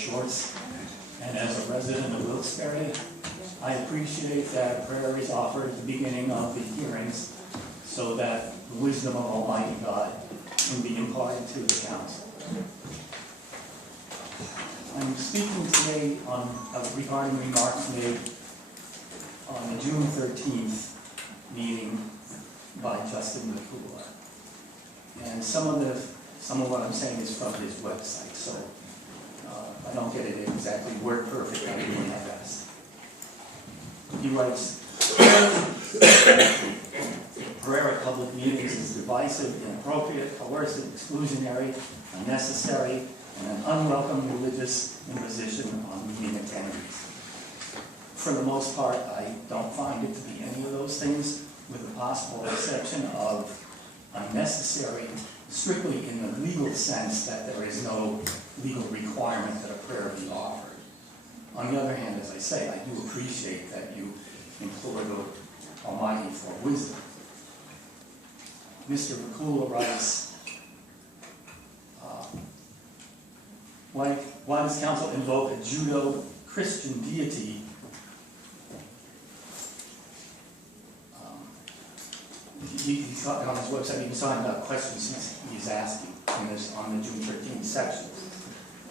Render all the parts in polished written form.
Schwartz, and as a resident of Wilkes-Barre, I appreciate that a prayer is offered at the beginning of the hearings so that the wisdom of Almighty God can be imparted to the council. I'm speaking today regarding remarks made on the June 13th meeting by Justin Wilkes-Barre. And some of what I'm saying is from his website, so I don't get it exactly word perfect. I'm doing my best. He writes, prayer at public meetings is divisive, inappropriate, coercive, exclusionary, unnecessary, and an unwelcome religious imposition on meeting attendees. For the most part, I don't find it to be any of those things, with the possible exception of unnecessary, strictly in the legal sense that there is no legal requirement that a prayer be offered. On the other hand, as I say, I do appreciate that you implore the Almighty for wisdom. Mr. Wilkes-Barre writes, why does counsel invoke a Judeo-Christian deity? He's on his website, he was talking about questions he's asking on the June 13th section.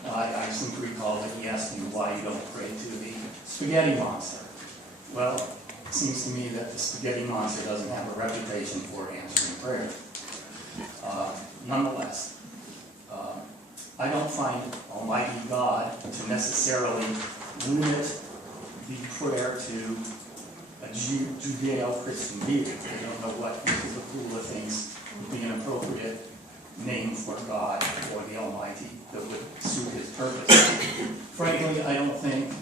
I seem to recall that he asked me why you don't pray to the spaghetti monster. Well, it seems to me that the spaghetti monster doesn't have a reputation for answering prayer. Nonetheless, I don't find Almighty God to necessarily limit the prayer to a Judeo-Christian deity. I don't know what Mr. Wilkes-Barre thinks would be an appropriate name for God or the Almighty that would suit his purpose. Frankly, I don't think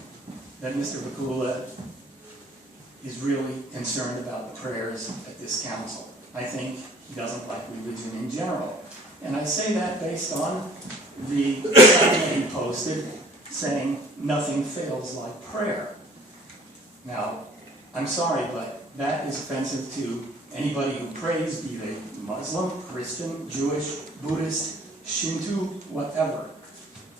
that Mr. Wilkes-Barre is really concerned about the prayers at this council. I think he doesn't like religion in general. And I say that based on the statement he posted saying nothing fails like prayer. Now, I'm sorry, but that is offensive to anybody who prays, be they Muslim, Christian, Jewish, Buddhist, Shinto, whatever.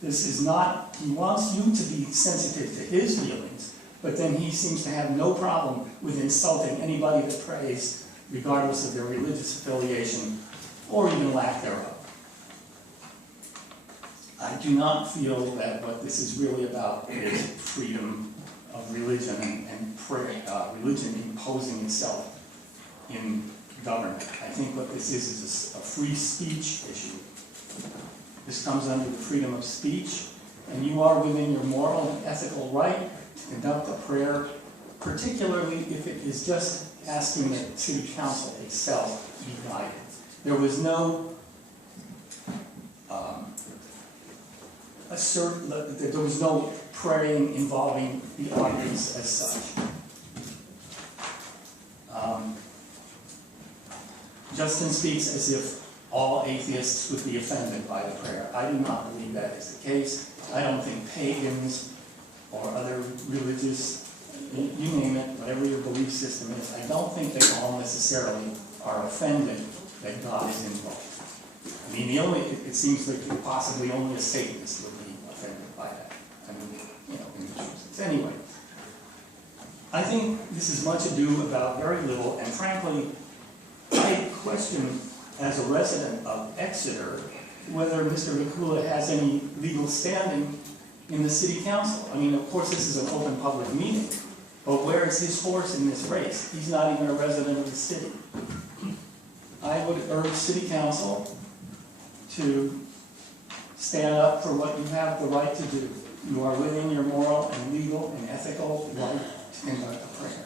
This is not, he wants you to be sensitive to his feelings, but then he seems to have no problem with insulting anybody that prays, regardless of their religious affiliation or even lack thereof. I do not feel that what this is really about is freedom of religion and prayer, religion imposing itself in government. I think what this is a free speech issue. This comes under the freedom of speech, and you are within your moral and ethical right to conduct a prayer, particularly if it is just asking that city council itself be guided. There was no there was no praying involving the audience as such. Justin speaks as if all atheists would be offended by the prayer. I do not believe that is the case. I don't think pagans or other religious, you name it, whatever your belief system is, I don't think they all necessarily are offended that God is involved. I mean, it seems like possibly only a Satanist would be offended by that. I mean, you know, in Massachusetts. Anyway, I think this is much ado about very little, and frankly, I question, as a resident of Exeter, whether Mr. Wilkes-Barre has any legal standing in the city council. I mean, of course, this is an open public meeting, but where is his horse in this race? He's not even a resident of the city. I would urge city council to stand up for what you have the right to do. You are within your moral and legal and ethical right to conduct a prayer.